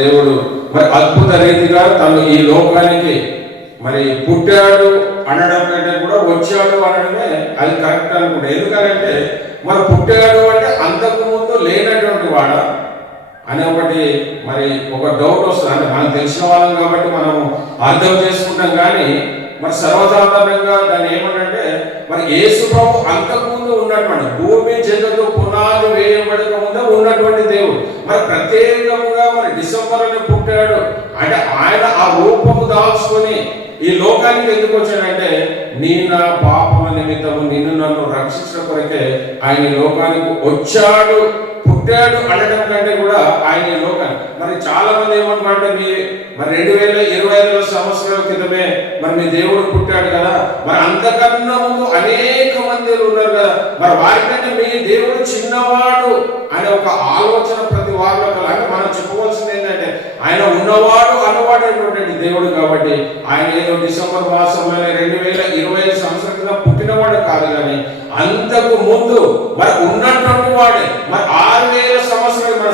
దేవుడు మరి అద్భుత రీతిగా తను ఈ లోకానికి మరి పుట్టాడు అనడం కంటే కూడా వచ్చాడు అనడమే అది కరెక్ట్ అనుకుంటా. ఎందుకంటే మరి పుట్టాడు అంటే అంతకు ముందు లేనటువంటి వాడ అని ఒకటి మరి ఒక డౌట్ వస్తుంది. అంటే మనకు తెలిసిన వాళ్ళం కాబట్టి మనం అర్థం చేసుకుంటాం. కానీ మరి సర్వసాధారణంగా దాన్ని ఏమంటే మరి యేసు ప్రభు అంతకుముందు ఉన్నటువంటి భూమి జగత్తు పునాది వేయబడక ముందే ఉన్నటువంటి దేవుడు మరి ప్రత్యేకంగా మరి డిసెంబర్లో పుట్టాడు అంటే ఆయన ఆ రూపము దాల్చుకొని ఈ లోకానికి ఎందుకు వచ్చాడంటే నీ నా పాపల నిమిత్తము నిన్ను నన్ను రక్షించడం కొరకే ఆయన ఈ లోకానికి వచ్చాడు పుట్టాడు అనడం కంటే కూడా ఆయన ఈ లోకానికి మరి చాలా మంది ఏమనుకుంటే మరి 2025 సంవత్సరాల క్రితమే మరి మీ దేవుడు పుట్టాడు కదా, మరి అంతకన్నా ముందు అనేక మంది ఉన్నారు కదా, మరి వారికంటే మీ దేవుడు చిన్నవాడు అనే ఒక ఆలోచన ప్రతి వారిలో అంటే మనం చెప్పుకోవాల్సింది ఏంటంటే ఆయన ఉన్నవాడు అనవాడైనటువంటి దేవుడు కాబట్టి ఆయన ఏదో డిసెంబర్ మాసంలో 2025 సంవత్సరాల క్రితం పుట్టినవాడు కాదు, కానీ అంతకు ముందు మరి ఉన్నటువంటి వాడే మరి 6000 సంవత్సరాలు మన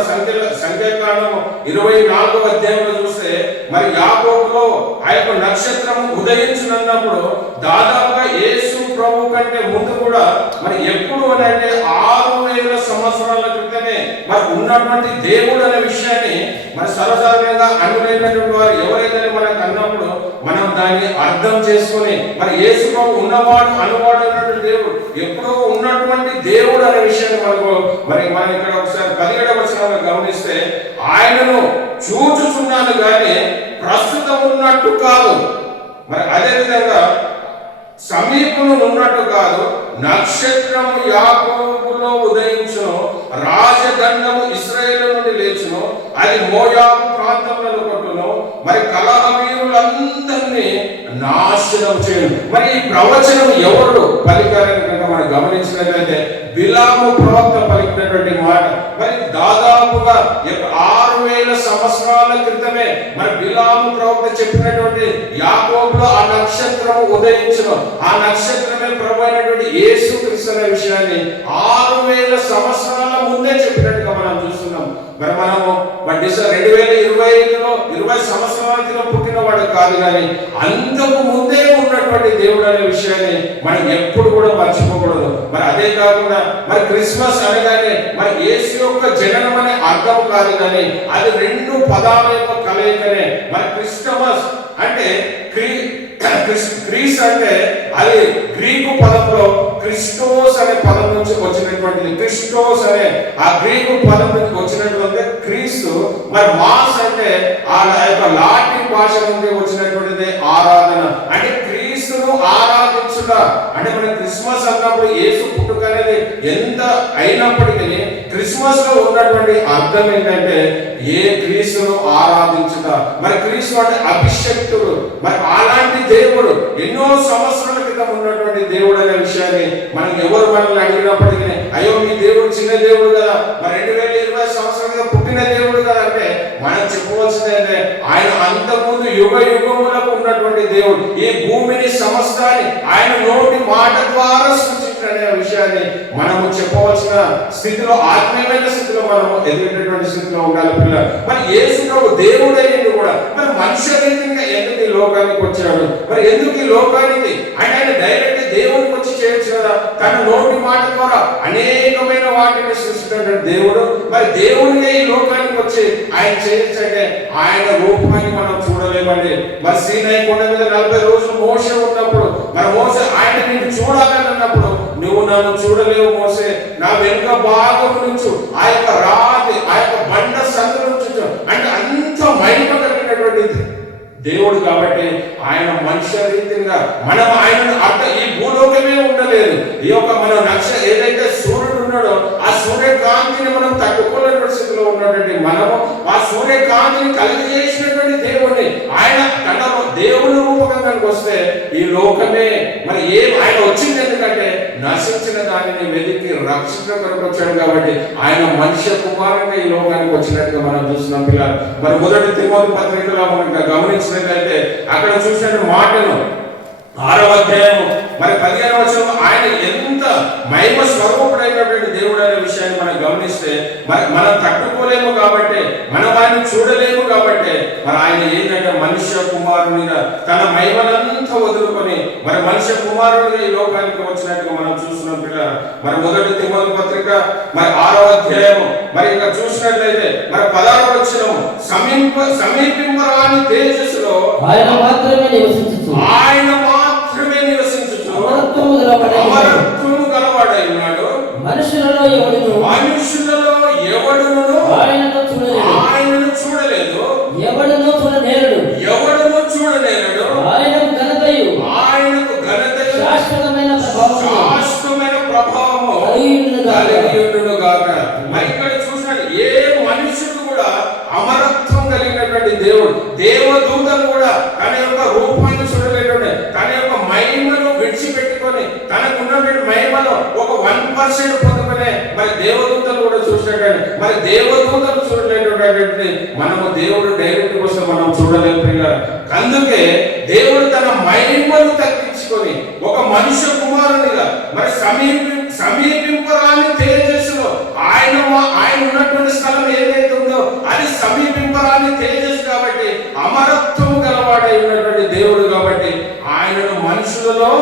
సంఖ్యాకాండం 24వ అధ్యాయంలో చూస్తే మరి యాకోబులో ఆ యొక్క నక్షత్రం ఉదయించునన్నప్పుడు దాదాపుగా యేసు ప్రభు కంటే ముందు కూడా మరి ఎప్పుడు అంటే 6000 సంవత్సరాల క్రితమే మరి ఉన్నటువంటి దేవుడు అనే విషయాన్ని మరి సర్వసాధారణంగా అనుకునేటటువంటి వారు ఎవరైతే మనకు అన్నప్పుడు మనం దాన్ని అర్థం చేసుకొని మరి యేసు ప్రభు ఉన్నవాడు అనువాడు అన్నటువంటి దేవుడు ఎప్పుడో ఉన్నటువంటి దేవుడు అనే విషయాన్ని మనకు మరి మనం ఇక్కడ ఒకసారి 17వ వచనంలో గమనిస్తే ఆయనను చూచుచున్నాను కానీ ప్రస్తుతం ఉన్నట్టు కాదు, మరి అదే విధంగా సమీపంలో ఉన్నట్టు కాదు, నక్షత్రము యాకోబులో ఉదయించును, రాజదండము ఇశ్రాయేలు నుండి లేచును, అది మోయాబు ప్రాంతంలో కొట్టును, మరి కలహవీరులందరినీ నాశనం చేయను. మరి ఈ ప్రవచనం ఎవరు పలికారని కనుక మనం గమనించినట్లయితే బిలాము ప్రవక్త పలికినటువంటి మాట మరి దాదాపుగా 6000 సంవత్సరాల క్రితమే మరి బిలాము ప్రవక్త చెప్పినటువంటి యాకోబులో ఆ నక్షత్రము ఉదయించును, ఆ నక్షత్రమే ప్రభు అయినటువంటి యేసు క్రీస్తు అనే విషయాన్ని 6000 సంవత్సరాల ముందే చెప్పినట్టుగా మనం చూస్తున్నాం. మరి మనము 2025లో 20 సంవత్సరాల క్రితం పుట్టినవాడు కాదు, కానీ అంతకు ముందే ఉన్నటువంటి దేవుడు అనే విషయాన్ని మనం ఎప్పుడు కూడా మర్చిపోకూడదు. మరి అదే కాకుండా మరి క్రిస్మస్ అనగానే మరి యేసు యొక్క జననం అనే అర్థం కాదు, కానీ అది 2 పదాల యొక్క కలయికనే. మరి క్రిస్టమస్ అంటే క్రీస్ అంటే అది గ్రీకు పదంలో క్రిస్టోస్ అనే పదం నుంచి వచ్చినటువంటిది. క్రిస్టోస్ అనే ఆ గ్రీకు పదం నుంచి వచ్చినటువంటి క్రీస్తు. మరి మాస్ అంటే ఆ యొక్క లాటిన్ భాష నుండి వచ్చినటువంటిది ఆరాధన అంటే క్రీస్తును ఆరాధించుట. అంటే మన క్రిస్మస్ అన్నప్పుడు యేసు పుట్టుక అనేది ఎంత అయినప్పటికీ క్రిస్మస్ లో ఉన్నటువంటి అర్థం ఏంటంటే ఏ క్రీస్తును ఆరాధించుట. మరి క్రీస్తు అంటే అభిషక్తుడు. మరి అలాంటి దేవుడు ఎన్నో సంవత్సరాల క్రితం ఉన్నటువంటి దేవుడు అనే విషయాన్ని మనం ఎవరు మనల్ని అడిగినప్పటికీ అయ్యో మీ దేవుడు చిన్న దేవుడు కదా, మరి 2020 సంవత్సరాల క్రితం పుట్టిన దేవుడు కదా అంటే మనం చెప్పవలసింది అంటే ఆయన అంతకుముందు యుగ యుగములకు ఉన్నటువంటి దేవుడు. ఈ భూమిని సమస్తాన్ని ఆయన నోటి మాట ద్వారా సృష్టించిన విషయాన్ని మనము చెప్పవలసిన స్థితిలో ఆత్మీయమైన స్థితిలో మనము ఎదిగేటటువంటి స్థితిలో ఉండాలి పిల్లలు. మరి యేసు ప్రభు దేవుడైంది కూడా మరి మనుష్య రీతిగా ఎందుకు ఈ లోకానికి వచ్చాడు, మరి ఎందుకు ఈ లోకానికి ఆయన డైరెక్ట్ దేవుడికి వచ్చి చేయొచ్చు కదా, తన నోటి మాట ద్వారా అనేకమైన వాటిని సృష్టించిన దేవుడు. మరి దేవుడిగా ఈ లోకానికి వచ్చి ఆయన చేయొచ్చంటే ఆయన రూపాన్ని మనం చూడలేమండి. మరి సీనాయి కొండ మీద 40 రోజులు మోసే ఉన్నప్పుడు మరి మోసే ఆయన నిన్ను చూడాలని అన్నప్పుడు నువ్వు నన్ను చూడలేవు మోసే, నా వెనుక భాగం నుంచి ఆ యొక్క రాతి ఆ యొక్క బండ సందు నుంచి అంటే అంత మహిమ కలిగినటువంటి దేవుడు కాబట్టి ఆయన మనుష్య రీతిగా మనం ఆయనను ఈ భూలోకమే ఉండలేదు. ఈ యొక్క మన ఏదైతే సూర్యుడు ఉన్నాడో ఆ సూర్యకాంతిని మనం తట్టుకోలేని స్థితిలో ఉన్నటువంటి మనము ఆ సూర్యకాంతిని కలిగజేసినటువంటి దేవుడిని ఆయన తన దేవుని రూపకంగానికి వస్తే ఈ లోకమే మరి ఆయన వచ్చింది ఎందుకంటే నశించిన దానిని వెతికి రక్షించడం కొరకు వచ్చాడు కాబట్టి ఆయన మనుష్య కుమారుగా ఈ లోకానికి వచ్చినట్టుగా మనం చూస్తున్నాం పిల్లలు. మరి 1 తిమోతి పత్రికలో మనం గమనించినట్లయితే అక్కడ చూసిన మాటను 6వ అధ్యాయం మరి 15వ వచనం ఆయన ఎంత మహిమ స్వరూపుడైనటువంటి దేవుడు అనే విషయాన్ని మనం గమనిస్తే వస్తే మరి మనం తట్టుకోలేము కాబట్టి, మనం ఆయన చూడలేము కాబట్టి, మరి ఆయన ఏంటంటే మనుష్య కుమారునిగా తన మహిమనంతా వదులుకొని మరి మనుష్య కుమారునిగా ఈ లోకానికి వచ్చినట్టుగా మనం చూస్తున్నాం పిల్లలు. మరి మొదటి తిమోతి పత్రిక మరి 6వ అధ్యాయం మరి ఇంకా చూసినట్లయితే మరి 16వ వచనం, సమీపింపరాని తేజస్సులో ఆయన మాత్రమే నివసించుచు అమరత్వము గలవాడై ఉన్నాడు. మనుషులలో ఎవడును ఆయనను చూడలేదు, ఎవడును చూడనేరడు. ఆయనకు ఘనతయు శాశ్వతమైన ప్రభావము కలిగియుండును గాక. మరి ఇక్కడ చూసినట్టు ఏ మనుషుడు కూడా అమరత్వం కలిగినటువంటి దేవుడు, దేవదూతలు కూడా తన యొక్క రూపాన్ని చూడలేటువంటి, తన యొక్క మహిమను విడిచిపెట్టుకొని తనకున్నటువంటి మహిమలో ఒక 1% పొందుకునే మరి దేవదూతలు కూడా చూసినట్టు, మరి దేవదూతలు చూడలేటువంటి మనము దేవుడు డైరెక్ట్ కోసం మనం చూడలేము పిల్లలు. అందుకే దేవుడు తన మహిమను తగ్గించుకొని ఒక మనుష్య కుమారునిగా మరి సమీపింపరాని తేజస్సులో ఆయన ఉన్నటువంటి స్థలం ఏదైతే ఉందో అది సమీపింపరాని తేజస్సు కాబట్టి, అమరత్వం గలవాడై ఉన్నటువంటి దేవుడు కాబట్టి ఆయనను మనుషులలో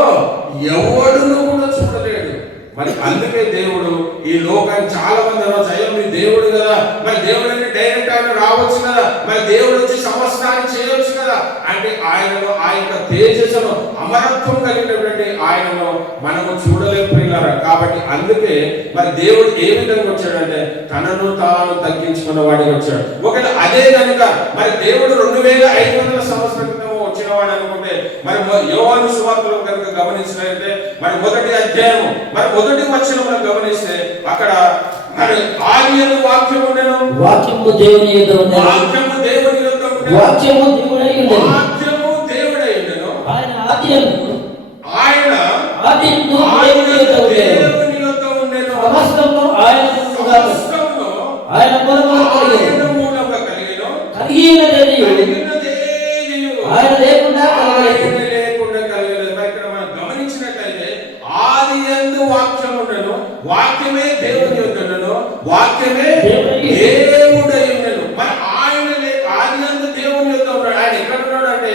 ఎవడును కూడా చూడలేడు. మరి అందుకే దేవుడు ఈ లోకాన్ని చాలా మంది అనవచ్చు, అయ్యో మీ దేవుడు కదా, మరి దేవుడిని డైరెక్ట్ ఆయన రావచ్చు కదా, మరి దేవుడు వచ్చి సమస్తాన్ని చేయవచ్చు కదా అంటే ఆయనలో ఆ యొక్క తేజస్సును అమరత్వం కలిగినటువంటి ఆయనలో మనము చూడలేము పిల్లరా. కాబట్టి అందుకే మరి దేవుడు ఏ విధంగా వచ్చాడంటే తనను తాను తగ్గించుకున్న వాడికి వచ్చాడు. ఒకవేళ అదే కనుక మరి దేవుడు 2500 సంవత్సరాల క్రితం వచ్చిన వాడు అనుకుంటే మరి యోహాను సువార్తలో కనుక గమనించినట్లయితే మరి 1వ అధ్యాయం మరి 1వ వచనంలో గమనిస్తే అక్కడ మరి ఆదియందు వాక్యము ఉండెను, వాక్యము దేవుని యొద్ద ఉండెను, వాక్యము దేవుని యొద్ద ఉండెను, వాక్యము దేవుడై ఉండెను, వాక్యము దేవుడై ఉండెను. ఆయన ఆదియందు దేవుని యొద్ద ఉండెను, సమస్తము ఆయన మూలంగా కలిగెను, కలిగినదేదియు ఆయన లేకుండా కలగలేదు. ఇక్కడ మనం గమనించినట్లయితే ఆదియందు వాక్యం ఉండెను, వాక్యమే దేవుని యొద్ద ఉండెను, వాక్యమే దేవుడై ఉండెను. మరి ఆయన ఆదియందు దేవుని యొద్ద ఉన్నాడు. ఆయన ఎక్కడ ఉన్నాడు అంటే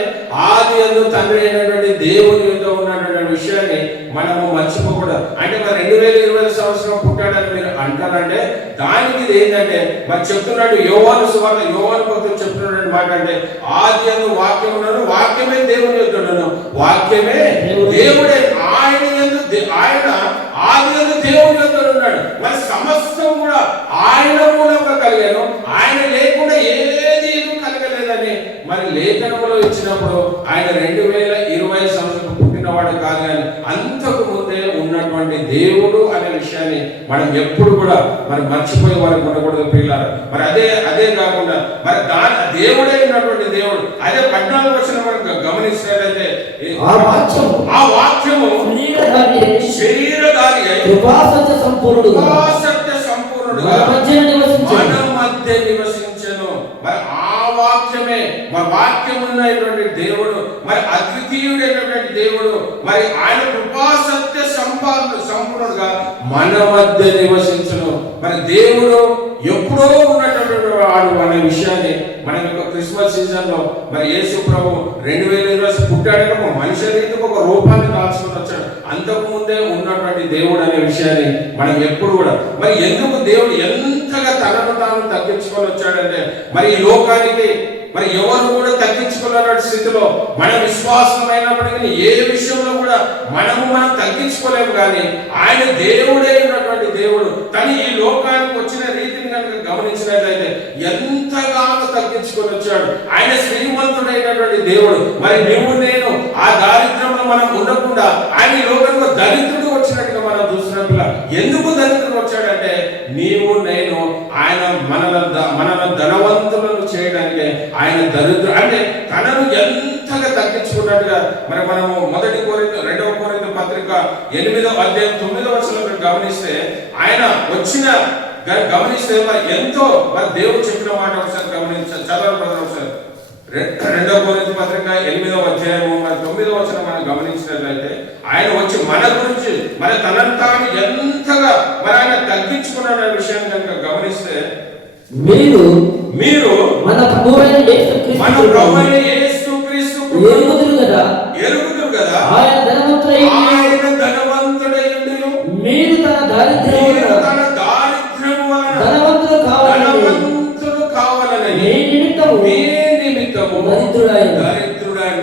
ఆదియందు తండ్రి అయినటువంటి దేవుని యొద్ద ఉన్నటువంటి విషయాన్ని మనము మర్చిపోకూడదు. అంటే మరి 2020 సంవత్సరం పుట్టాడని మీరు అంటారంటే దానికి ఇది ఏంటంటే మరి చెప్తున్నాడు యోహాను సువార్త యోహాను భక్తుడు చెప్తున్నటువంటి మాట అంటే ఆదియందు వాక్యం ఉన్నాడు, వాక్యమే దేవుని యొద్ద ఉండెను, వాక్యమే దేవుడే. ఆయన ఆదియందు దేవుని యొద్ద ఉన్నాడు. మరి సమస్తం కూడా ఆయన మూలంగా కలిగాను, ఆయన లేకుండా ఏది కలగలేదని మరి లేఖనంలో ఇచ్చినప్పుడు ఆయన 2020 సంవత్సరం పుట్టినవాడు కాదు కానీ అంతకు ముందే ఉన్నటువంటి దేవుడు అనే విషయాన్ని మనం ఎప్పుడు కూడా మరి మర్చిపోయే వారికి ఉండకూడదు పిల్లలు. మరి అదే కాకుండా మరి దేవుడే ఉన్నటువంటి దేవుడు అదే 14వ వచనం మనం గమనించినట్లయితే ఆ వాక్యము శరీరధారి అయి కృపాసత్య సంపూర్ణుడుగా మన మధ్య నివసించెను. మరి ఆ వాక్యమే మరి వాక్యం ఉన్నటువంటి దేవుడు, మరి అద్వితీయుడైనటువంటి దేవుడు, మరి ఆయన కృపాసత్య సంపూర్ణుడుగా మన మధ్య నివసించును. మరి దేవుడు ఎప్పుడో ఉన్నటువంటి వాడు అనే విషయాన్ని మనం యొక్క క్రిస్మస్ సీజన్ లో మరి యేసు ప్రభు 2020 పుట్టాడని ఒక మనిషి రీతికి ఒక రూపాన్ని దాల్చుకుని వచ్చాడు. అంతకు ముందే ఉన్నటువంటి దేవుడు అనే విషయాన్ని మనం ఎప్పుడు కూడా మరి ఎందుకు దేవుడు ఎంతగా తనను తాను తగ్గించుకొని వచ్చాడంటే మరి ఈ లోకానికి మరి ఎవరు కూడా తగ్గించుకున్న స్థితిలో మన విశ్వాసమైనప్పటికీ ఏ విషయంలో కూడా మనం తగ్గించుకోలేము. కానీ ఆయన దేవుడే ఉన్నటువంటి దేవుడు తను ఈ లోకానికి వచ్చిన రీతిని కనుక గమనించినట్లయితే ఎంతగానో తగ్గించుకొని వచ్చాడు. ఆయన శ్రీమంతుడైనటువంటి దేవుడు. మరి నువ్వు నేను ఆ దారిద్ర్యంలో మనం ఉండకుండా ఆయన ఈ లోకంలో దరిద్రుడు వచ్చినట్టుగా మనం చూసినట్టుగా ఎందుకు దరిద్రుడు వచ్చాడంటే నీవు నేను ఆయన మనల ధనవంతులను చేయడానికి ఆయన దరిద్రుడు అంటే తనను ఎంతగా తగ్గించుకున్నట్టుగా మరి మనము 1 కొరింథీ 2వ కొరింథీ పత్రిక 8వ అధ్యాయం 9వ వచనంలో గమనిస్తే ఆయన వచ్చిన గమనిస్తే మరి ఎంతో మరి దేవుడు చెప్పిన మాట ఒకసారి గమనించాలి. చదవండి ఒకసారి 2వ కొరింథీ పత్రిక 8వ అధ్యాయము మరి 9వ వచనం మనం గమనించినట్లయితే ఆయన వచ్చి మన గురించి మరి తనను తాను ఎంతగా మరి ఆయన తగ్గించుకున్న విషయాన్ని కనుక గమనిస్తే మీరు మీరు మన ప్రభువైన యేసుక్రీస్తు మన ప్రభువైన యేసుక్రీస్తు ఎరుగుదురు కదా ఎరుగుదురు కదా ఆయన ధనవంతుడై ఆయన ధనవంతుడైయుండును మీరు తన దారిద్ర్యం మీరు తన దారిద్ర్యము వలన ధనవంతులు కావాలని మీ నిమిత్తము దరిద్రుడాయెను.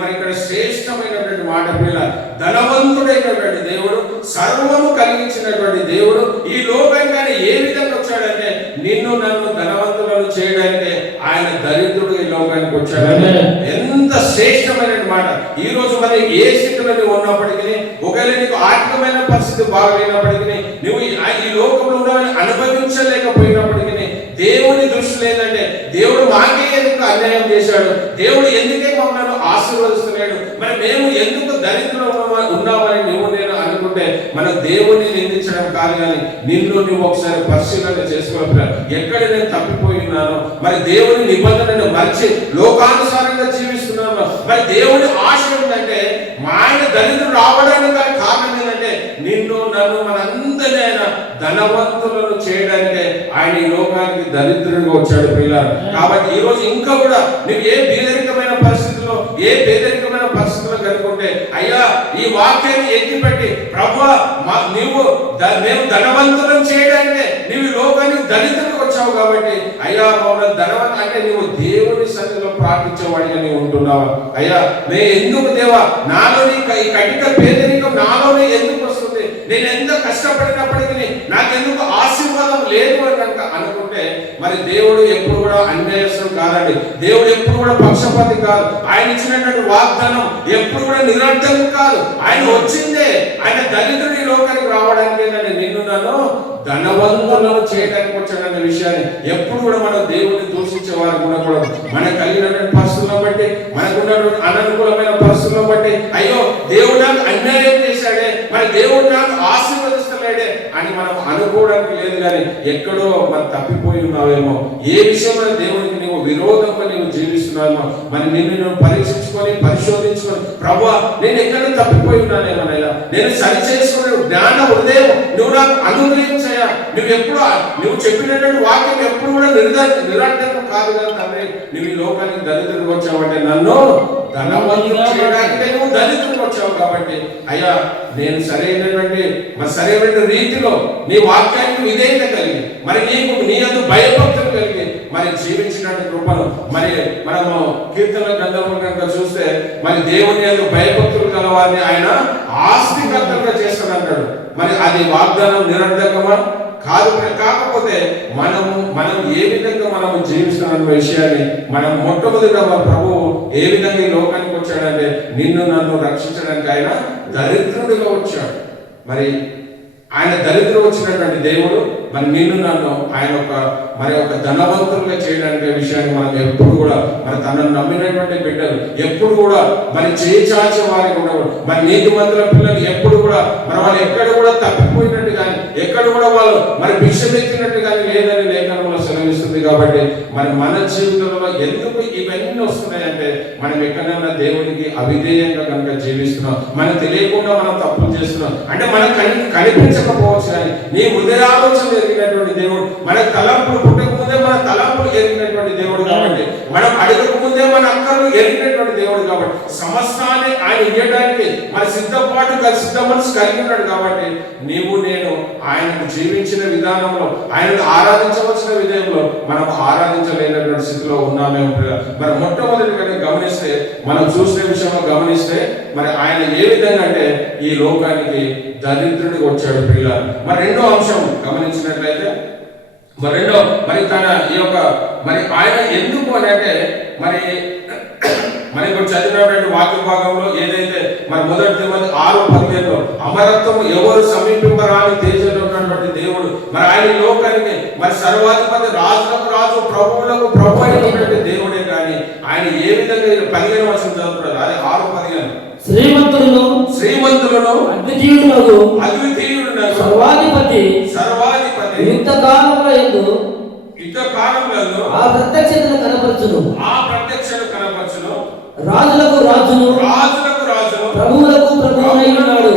మరి ఇక్కడ శ్రేష్టమైనటువంటి మాట పిల్ల ధనవంతుడైనటువంటి దేవుడు, సర్వము కలిగించినటువంటి దేవుడు ఈ లోకంగానే ఏ విధంగా వచ్చాడంటే నిన్ను నన్ను ధనవంతులను చేయడానికి ఆయన దరిద్రుడు ఈ లోకానికి వచ్చాడంటే ఎంత శ్రేష్టమైన మాట. ఈ రోజు మరి ఏ స్థితిలో నువ్వు ఉన్నప్పటికీ, ఒకవేళ నీకు ఆర్థికమైన పరిస్థితి బాగలేనప్పటికీ, నువ్వు ఈ లోకంలో ఉన్నవని అనుభవించలేకపోయినప్పటికీ దేవుని దృష్టిలో ఏంటంటే దేవుడు మాకే ఎందుకు అన్యాయం చేశాడు, దేవుడు ఎందుకే మమ్మల్ని ఆశీర్వదిస్తున్నాడు, మరి మేము ఎందుకు దరిద్రంలో ఉన్నామని నువ్వు నేను అనుకుంటే మన దేవుణ్ణి నిందించడం కాదు, కానీ నిన్ను నువ్వు ఒకసారి పరిశీలన చేసుకోవాలి. ఎక్కడ నేను తప్పిపోయి ఉన్నాను, మరి దేవుని నిబంధనను మర్చి లోకానుసారంగా జీవిస్తున్నాను. మరి దేవుని ఆశ ఏంటంటే ఆయన దరిద్రం రావడానికి గల కారణం ఏంటంటే నిన్ను నన్ను మనందరినీ ఆయన ధనవంతులను చేయడానికి ఆయన ఈ లోకానికి దరిద్రుడిగా వచ్చాడు పిల్లలు. కాబట్టి ఈ రోజు ఇంకా కూడా నువ్వు ఏ పేదరికమైన పరిస్థితుల్లో, ఏ పేదరికమైన పరిస్థితుల్లో కనుకుంటే అయ్యా ఈ వాక్యాన్ని ఎత్తిపెట్టి ప్రభువా నీవు మేము ధనవంతులను చేయడానికి నీవు ఈ లోకానికి దరిద్రుడికి వచ్చావు కాబట్టి అయ్యా మమ్మల్ని ధనవంతు అంటే నీవు దేవుని సన్నిధిలో ప్రార్థించేవాడిగా నీవు ఉంటున్నావా? అయ్యా నేను ఎందుకు దేవా నాలోని ఈ కటిక పేదరికం నాలోనే ఎందుకు వస్తుంది, నేను ఎంత కష్టపడినప్పటికీ నాకెందుకు ఆశీర్వాదం లేదు అని కనుక అనుకుంటే మరి దేవుడు ఎప్పుడు కూడా అన్యాయస్తుడు కాదండి. దేవుడు ఎప్పుడు కూడా పక్షపాతి కాదు. ఆయన ఇచ్చినటువంటి వాగ్దానం ఎప్పుడు కూడా నిరర్థకం కాదు. ఆయన వచ్చిందే ఆయన దరిద్రుడి లోకానికి రావడానికి ఏంటంటే నిన్ను నన్ను ధనవంతులను చేయడానికి వచ్చాడనే విషయాన్ని ఎప్పుడు కూడా మనం దేవుడిని దూషించే వారు ఉండకూడదు. మనకు కలిగినటువంటి పరిస్థితులను బట్టి, మనకున్నటువంటి అననుకూలమైన పరిస్థితులను బట్టి అయ్యో దేవుడు నాకు అన్యాయం చేశాడే, మరి దేవుడు నాకు ఆశీర్వదిస్తలేడే అని మనం అనుకోవడానికి లేదు. కానీ ఎక్కడో మనం తప్పిపోయి ఉన్నావేమో, ఏ విషయంలో దేవునికి నీవు విరోధంగా నీవు జీవిస్తున్నావేమో, మరి నిన్ను నువ్వు పరీక్షించుకొని పరిశోధించుకొని ప్రభువా నేను ఎక్కడ తప్పిపోయి ఉన్నానేమోనయ్యా, నేను సరి చేసుకునే జ్ఞాన హృదయం నువ్వు నాకు అనుగ్రహించయ్యా. నువ్వు చెప్పినటువంటి వాక్యం ఎప్పుడు కూడా నిరర్థకం కాదు కదా తండ్రి. నువ్వు ఈ లోకానికి దరిద్రుడికి వచ్చావంటే నన్ను ధనవంతులు చేయడానికి నువ్వు దరిద్రుడికి వచ్చావు కాబట్టి అయ్యా నేను సరైన రీతిలో నీ వాక్యానికి విధేయత కలిగి మరి నీకు నీ అందు భయభక్తులు కలిగి మరి జీవించినటువంటి కృపను మరి మనము కీర్తన గ్రంథంలో కనుక చూస్తే మరి దేవుని అందు భయభక్తులు కలవారిని ఆయన ఆస్తికర్తలుగా చేస్తానంటాడు. మరి అది వాగ్దానం నిరర్థకమా కాదు. కాకపోతే మనం ఏ విధంగా మనం జీవిస్తున్న విషయాన్ని మనం మొట్టమొదటిగా మన ప్రభువు ఏ విధంగా ఈ లోకానికి వచ్చాడంటే నిన్ను నన్ను రక్షించడానికి ఆయన దరిద్రుడిగా వచ్చాడు. మరి ఆయన దరిద్రుడు వచ్చినటువంటి దేవుడు మరి నిన్ను నన్ను ఆయన ఒక ధనవంతులుగా చేయడానికి విషయాన్ని మనం ఎప్పుడు కూడా మరి తనను నమ్మినటువంటి బిడ్డలు ఎప్పుడు కూడా మరి చేచాచే వారికి ఉండకూడదు. మరి నీతిమంతుల పిల్లలు ఎప్పుడు కూడా మరి వాళ్ళు ఎక్కడ కూడా తప్పిపోయినట్టు కానీ ఎక్కడ కూడా వాళ్ళు మరి భిక్షమెత్తినట్టు కానీ లేదని లేఖనంలో సెలవిస్తుంది. కాబట్టి మరి మన జీవితంలో ఎందుకు ఇవన్నీ వస్తున్నాయంటే మనం ఎక్కడైనా దేవునికి అవిధేయంగా కనుక జీవిస్తున్నాం, మనకు తెలియకుండా మనం తప్పులు చేస్తున్నాం అంటే మనకు కనిపించకపోవచ్చు. కానీ నీ హృదయాలోచన ఎరిగినటువంటి దేవుడు, మన తలంపులు పుట్టక ముందే మన తలంపులు ఎరిగినటువంటి దేవుడు కాబట్టి, మనం అడగక ముందే మన అక్కర్లు ఎరిగినటువంటి దేవుడు కాబట్టి, సమస్తాన్ని ఆయన ఇవ్వడానికి మన సిద్ధ మనసు కలిగి ఉన్నాడు. కాబట్టి నీవు నేను ఆయనకు జీవించిన విధానంలో, ఆయనను ఆరాధించవలసిన విధంలో మనం ఆరాధించలేనటువంటి స్థితిలో ఉన్నామేమో. మరి మొట్టమొదటిగా గమనిస్తే, మనం చూసిన విషయంలో గమనిస్తే మరి ఆయన ఏ విధంగా అంటే ఈ లోకానికి దరిద్రుడికి వచ్చాడు ప్రియుల. మరి రెండో అంశం గమనించినట్లయితే మరి తన ఈ యొక్క మరి ఆయన ఎందుకు అని అంటే మరి ఇప్పుడు చదివినటువంటి వాక్య భాగంలో ఏదైతే మరి మొదటి తిమోతి 6:15 అమరత్వము ఎవరు సమీపింపరాని తేజంలో ఉన్నటువంటి దేవుడు మరి ఆయన లోకానికి మరి సర్వాధిపతి రాజులకు రాజు ప్రభువులకు ప్రభు అయినటువంటి దేవుడే. కానీ ఆయన ఏ విధంగా 15వ వచనం చదువుతారు, అదే 6:15 శ్రీమంతులను అద్వితీయుడు సర్వాధిపతి యుద్ధ కాలములలో ఆ ప్రత్యక్షతను కనపరచును రాజులకు రాజును ప్రభువులకు ప్రభువునైనాడు.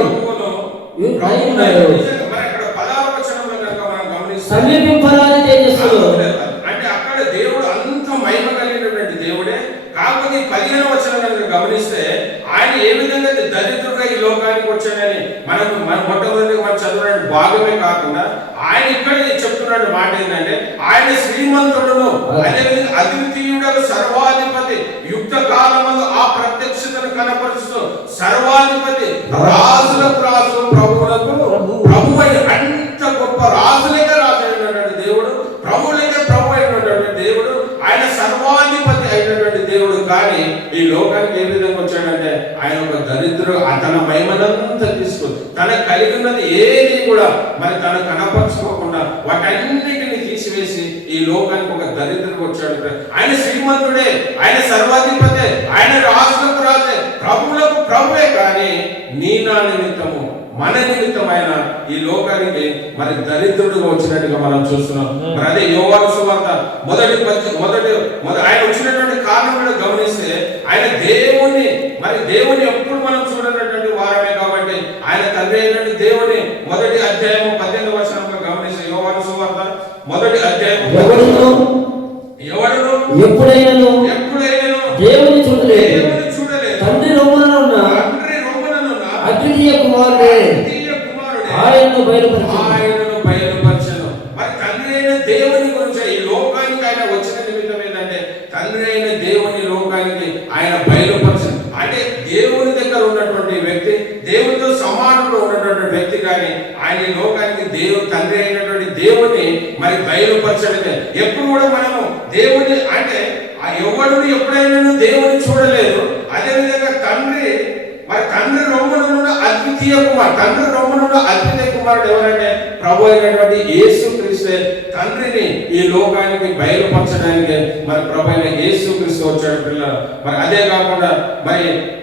సమీపింపరాని సమీపింపరాని తేజస్సులో అంటే అక్కడ కాకపోతే ఈ 15వ వచనం కనుక గమనిస్తే ఆయన ఏ విధంగా అయితే దరిద్రుడుగా ఈ లోకానికి వచ్చాడని మనం మొట్టమొదటిగా మనం చదువుకునే భాగమే కాకుండా ఆయన ఇక్కడ చెప్తున్నాడు మాట ఏంటంటే ఆయన శ్రీమంతుడును అదేవిధంగా అద్వితీయుడు సర్వాధిపతి యుక్త కాలమందు ఆ ప్రత్యక్షతను కనపరుస్తూ సర్వాధిపతి రాజులకు రాజు ప్రభువులకు ప్రభు అంత గొప్ప రాజులకే రాజు అయినటువంటి దేవుడు ప్రభువులకే ప్రభు అయినటువంటి దేవుడు ఆయన సర్వాధిపతి అయినటువంటి దేవుడు. కానీ ఈ లోకానికి ఏ విధంగా వచ్చాడంటే ఆయన ఒక దరిద్రుడు తన మహిమనంతా తీసుకొని తన కలిగి ఉన్నది ఏది కూడా మరి తను కనపరుచుకోకుండా వాటన్నిటిని తీసివేసి ఈ లోకానికి ఒక దరిద్రుడు వచ్చాడు. ఆయన శ్రీమంతుడే, ఆయన సర్వాధిపతే, ఆయన రాజులకు రాజే, ప్రభువులకు ప్రభువే. కానీ నీ నా నిమిత్తము మన నిమిత్తమైన ఈ లోకానికి మరి దరిద్రుడుగా వచ్చినట్టుగా మనం చూస్తున్నాం. మరి అదే యోహాను సువార్త మొదటి ఆయన వచ్చినటువంటి కారణం కూడా గమనిస్తే ఆయన దేవుని ఎప్పుడు మనం చూడనటువంటి వారమే కాబట్టి ఆయన తండ్రి అయినటువంటి దేవుని మొదటి అధ్యాయం 18వ వచనంలో గమనిస్తే యోహాను సువార్త మొదటి అధ్యాయం ఎవరును ఎప్పుడైనా దేవుని చూడలేదు, తండ్రి రొమ్మున ఉన్న అద్వితీయ కుమారుడే ఆయనను బయలుపరచెను. మరి తండ్రి అయిన దేవుని గురించి ఈ లోకానికి ఆయన వచ్చిన నిమిత్తం ఏంటంటే తండ్రి అయిన దేవుని లోకానికి ఆయన బయలుపరచను. అంటే దేవుని దగ్గర ఉన్నటువంటి వ్యక్తి, దేవునితో సమానంలో ఉన్నటువంటి వ్యక్తి కానీ ఆయన ఈ లోకానికి తండ్రి అయినటువంటి దేవుని మరి బయలుపరచడమే. ఎప్పుడు కూడా మనము దేవుని అంటే ఎవరు ఎప్పుడైనా దేవుని చూడలేదు. అదేవిధంగా తండ్రి రొమ్మున అద్వితీయ కుమారుడు ఎవరంటే ప్రభు అయినటువంటి యేసు క్రీస్తే తండ్రిని ఈ లోకానికి బయలుపరచడానికి మరి ప్రభు అయిన యేసు క్రీస్తు వచ్చాడు పిల్లలు. మరి అదే కాకుండా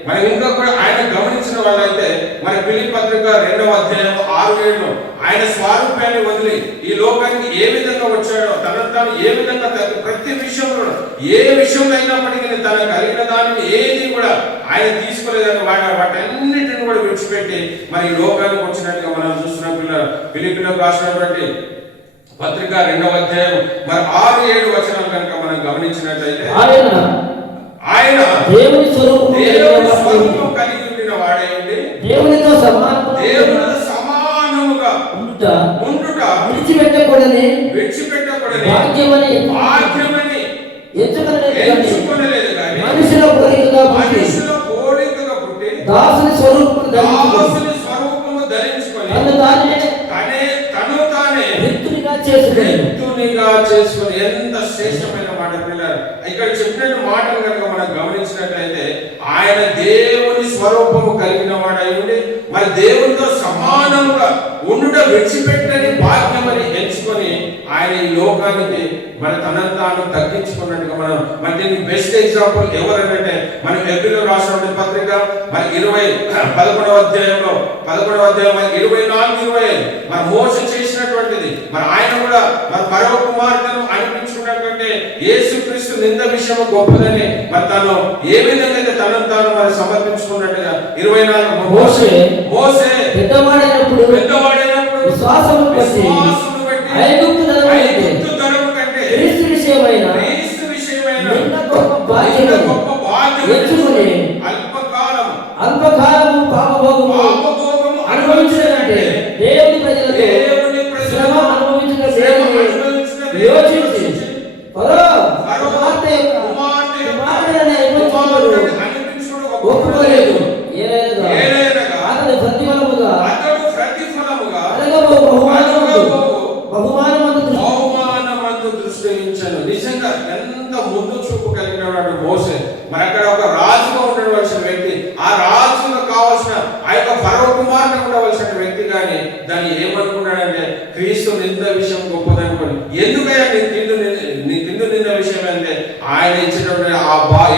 మరి ఇంకా కూడా ఆయన గమనించిన వాళ్ళైతే మరి ఫిలిప్పీ పత్రిక 2వ అధ్యాయం 6-7 ఆయన స్వారూప్యాన్ని వదిలి ఈ లోకానికి ఏ విధంగా వచ్చాడో తాను ఏ విధంగా ప్రతి విషయంలో ఏ విషయంలో అయినప్పటికీ తన కలిగిన దానిని ఏది కూడా ఆయన తీసుకోలేదని వాటన్నిటిని కూడా విడిచిపెట్టి మరి ఈ లోకానికి వచ్చినట్టుగా మనం చూస్తున్నాం పిల్లలు. ఫిలిప్పీలకు రాసినటువంటి పత్రిక 2వ అధ్యాయం మరి 6-7 వచనాలు కనుక మనం గమనించినట్లయితే ఆయన దేవుని స్వరూపం కలిగి ఉండిన వాడే ఉండి దేవునితో సమానముగా ఉండుట విడిచిపెట్టకూడని భాగ్యమని ఎంచుకొనలేదు కానీ మనుషుల పోలికగా పుట్టి దాసుని స్వరూపము ధరించుకొని తను తానే రిక్తునిగా చేసుకొని ఎంత శ్రేష్టమైన మాట పిల్లలు. ఇక్కడ చెప్పిన మాటలు కనుక మనం గమనించినట్లయితే ఆయన దేవుని స్వరూపము కలిగిన వాడై ఉండి మరి దేవునితో సమానముగా ఉండుట విడిచిపెట్టని భాగ్యమని ఎంచుకొని ఆయన ఈ లోకానికి మరి తనను తాను తగ్గించుకున్నట్టుగా మరి దీనికి బెస్ట్ ఎగ్జాంపుల్ ఎవరంటే మనం ఎబ్రిలో రాసినటువంటి పత్రిక మరి 11వ అధ్యాయంలో 24-25 మరి మోసే చేసినటువంటిది మరి ఆయన కూడా మరి పరమ కుమార్తెను అనిపించుకున్నటువంటి యేసుక్రీస్తు నింద విషయం గొప్పదని మరి తను ఏ విధంగా అయితే తనను తాను మరి సమర్పించుకున్నట్టుగా 24 మోసే పెద్దవాడైనప్పుడు విశ్వాసము బట్టి ఐగుప్తు ధనము కంటే క్రీస్తు విషయమైన నిన్న గొప్ప భాగ్యము ఎంచుకొని అల్పకాలము పాపభోగము అనుభవించినట్టే దేవుని ప్రజలతో శ్రమ అనుభవించిన దేవుని యోచించి కుమారుడని అనిపించుకున్నాడు ఒప్పుకోలేదు. అతడు ప్రతిఫలముగా బహుమానమందు దృష్టించను. నిజంగా ఎంత ముందు చూపు కలిగిన వాడు మోసే. మరి అక్కడ ఒక రాజుగా ఉండవలసిన వ్యక్తి, ఆ రాజుగా కావాల్సిన ఆ యొక్క ఫరో కుమారుడు ఉండవలసిన వ్యక్తి కానీ దాన్ని ఏమనుకున్నాడంటే క్రీస్తు నింద విషయం గొప్పదనుకోని. ఎందుకయ్యా నీ కింద నింద విషయం అంటే ఆయన ఇచ్చినటువంటి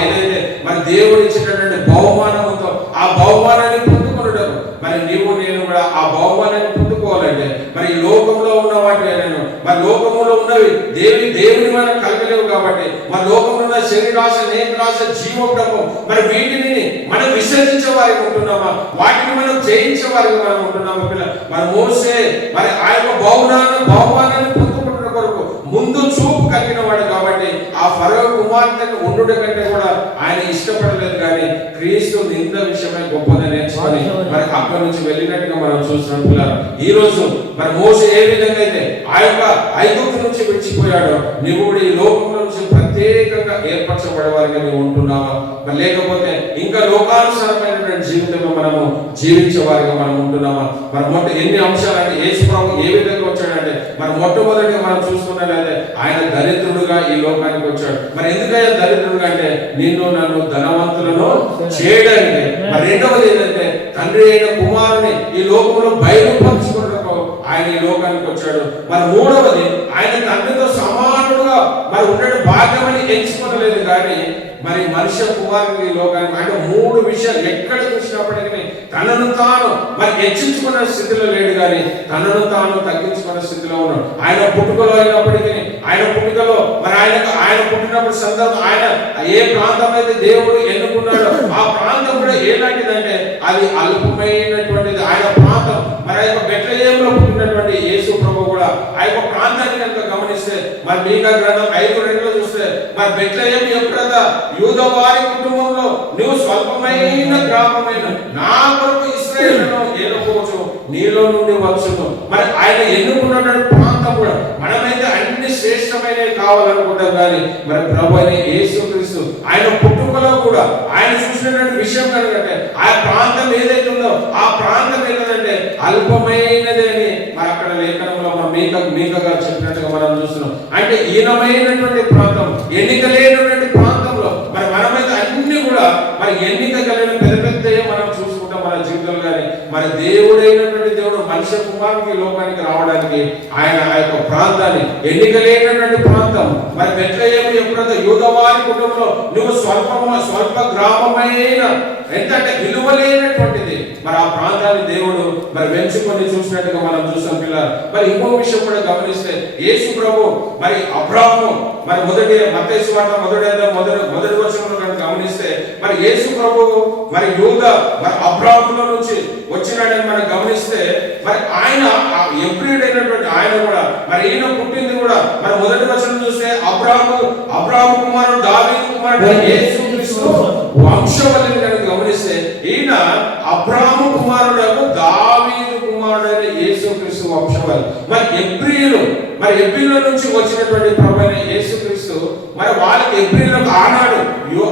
ఏదైతే మరి దేవుడు ఇచ్చినటువంటి బహుమానంతో ఆ బహుమానాన్ని పొందుకున్నాడు. మరి నీవు నేను కూడా ఆ బహుమానాన్ని పొందుకోవాలంటే మరి ఈ లోకంలో ఉన్న వాటి మరి లోకంలో ఉన్నవి దేవుని మనం కలగలేవు కాబట్టి మరి లోకంలో ఉన్న శరీరాశ నేత్రాశ జీవోపడము మరి వీటిని మనం విసర్జించే వారికి ఉంటున్నామా, వాటిని మనం జయించే వారికి మనం ఉంటున్నామా పిల్ల. మరి మోసే మరి ఆ యొక్క బహుమానాన్ని పొందుకుంటున్న కొరకు ముందు చూపు కలిగిన వాడు కాబట్టి ఆ ఫరో కుమార్తె ప్రశాంతంగా ఉండుట కంటే కూడా ఆయన ఇష్టపడలేదు, కానీ క్రీస్తు నింద విషయమై గొప్పదని నేర్చుకొని మరి అక్కడి నుంచి వెళ్ళినట్టుగా మనం చూస్తున్నాం పిల్లలు. ఈ రోజు మరి మోషే ఏ విధంగా అయితే ఆ యొక్క ఐగుప్తు నుంచి విడిచిపోయాడో, నువ్వు కూడా ఈ లోకంలో నుంచి ప్రత్యేకంగా ఏర్పరచబడే వారిగా నువ్వు ఉంటున్నావా? మరి లేకపోతే ఇంకా లోకానుసారమైనటువంటి జీవితంలో మనము జీవించే వారిగా మనం ఉంటున్నామా? మరి ఎన్ని అంశాలంటే యేసు ప్రభు ఏ విధంగా వచ్చాడంటే, మరి మొట్టమొదటిగా మనం చూసుకున్నట్లయితే ఆయన దరిద్రుడుగా ఈ లోకానికి వచ్చాడు. మరి ఎందుకయ్యా దరిద్రుడుగా అంటే, నిన్ను నన్ను ధనవంతులను చేయడానికి. మరి రెండవది ఏంటంటే, తండ్రి అయిన కుమారుని ఈ లోకంలో బయలుపరచుకున్నకు ఆయన ఈ లోకానికి వచ్చాడు. మరి మూడవది, ఆయన తండ్రితో సమానుడుగా మరి ఉండడం భాగ్యమని ఎంచుకోలేదు, కానీ మరి మనుష్య కుమారుని ఈ లోకానికి అంటే మూడు విషయాలు ఎక్కడ చూసినప్పటికీ తనను తాను మరి హెచ్చించుకున్న స్థితిలో లేడు, కానీ తనను తాను తగ్గించుకున్న స్థితిలో ఉన్నాడు. ఆయన పుట్టుకలో అయినప్పటికీ, ఆయన పుట్టుకలో మరి ఆయన పుట్టినప్పుడు సందర్భం, ఆయన ఏ ప్రాంతం అయితే దేవుడు ఎన్నుకున్నాడో ఆ ప్రాంతం కూడా ఎలాంటిదంటే అది అల్పమైనటువంటిది. ఆయన ప్రాంతం మరి ఆ యొక్క బెత్లెహేములో పుట్టినటువంటి యేసు ప్రభు కూడా ఆ యొక్క ప్రాంతాన్ని కనుక గమనిస్తే, మరి మీకా గ్రంథం 5:2 చూస్తే, మరి బెత్లెహేము ఎప్పుడైతే యూదవారి కుటుంబంలో నువ్వు స్వల్పమైన గ్రామమైన నా కొరకు ఇశ్రాయేలును ఏలుకోవచ్చు, నీలో నుండి వచ్చును. మరి ఆయన ఎన్నుకున్నటువంటి ప్రాంతం కూడా మనమైతే అన్ని శ్రేష్టమైనవి కావాలనుకుంటాం, కానీ మరి ప్రభు అయిన యేసుక్రీస్తు ఆయన పుట్టుకలో కూడా ఆయన చూసినటువంటి విషయం కనుకంటే ఆ ప్రాంతం ఏదైతే ఉందో ఆ ప్రాంతం ఏంటంటే అల్పమైనది అని మరి అక్కడ లేఖనంలో మీకా గారు చెప్పినట్టుగా మనం చూస్తున్నాం. అంటే ఈనమైనటువంటి ప్రాంతం, ఎన్నిక లేనటువంటి ప్రాంతంలో మరి మనమైతే అన్ని కూడా మరి ఎన్నిక కలిగిన పెద్ద పెద్దయే మనం చూసుకుంటాం మన జీవితంలో. కానీ మరి దేవుడైనటువంటి దేవుడు మనుష్య కుమారునికి లోకానికి రావడానికి ఆయన ఆ యొక్క ప్రాంతాన్ని, ఎన్నిక లేనటువంటి ప్రాంతం మరి బెత్లెహేము ఎప్పుడైతే యూదవారి కుటుంబంలో నువ్వు స్వల్ప గ్రామమైన ఎంతంటే విలువలేనటువంటిది మరి ఆ ప్రాంతాన్ని దేవుడు మరి వెంచుకొని చూసినట్టుగా మనం చూస్తాం పిల్లలు. మరి ఇంకో విషయం కూడా గమనిస్తే, యేసు ప్రభు మరి అబ్రాహాము మరి మత్తయి సువార్త మొదటి వచనంలో కనుక గమనిస్తే, మరి యేసు ప్రభు మరి యూద మరి అబ్రాహాములో నుంచి వచ్చినాడని మనం గమనిస్తే, మరి ఆయన ఎబ్రియుడైనటువంటి ఆయన కూడా మరి ఈయన పుట్టింది కూడా మరి మొదటి వచనం చూస్తే అబ్రాహాము కుమారుడు దావీదు కుమారుడు యేసుక్రీస్తు వంశవల్లిని కనుక గమనిస్తే, ఈయన అబ్రాహాము కుమారుడు దావీదు కుమారుడైన యేసుక్రీస్తు వంశవల్లి. మరి ఎబ్రియుల నుంచి వచ్చినటువంటి ప్రభు అయిన యేసుక్రీస్తు మరి వాళ్ళకి ఎబ్రియులకు ఆనాడు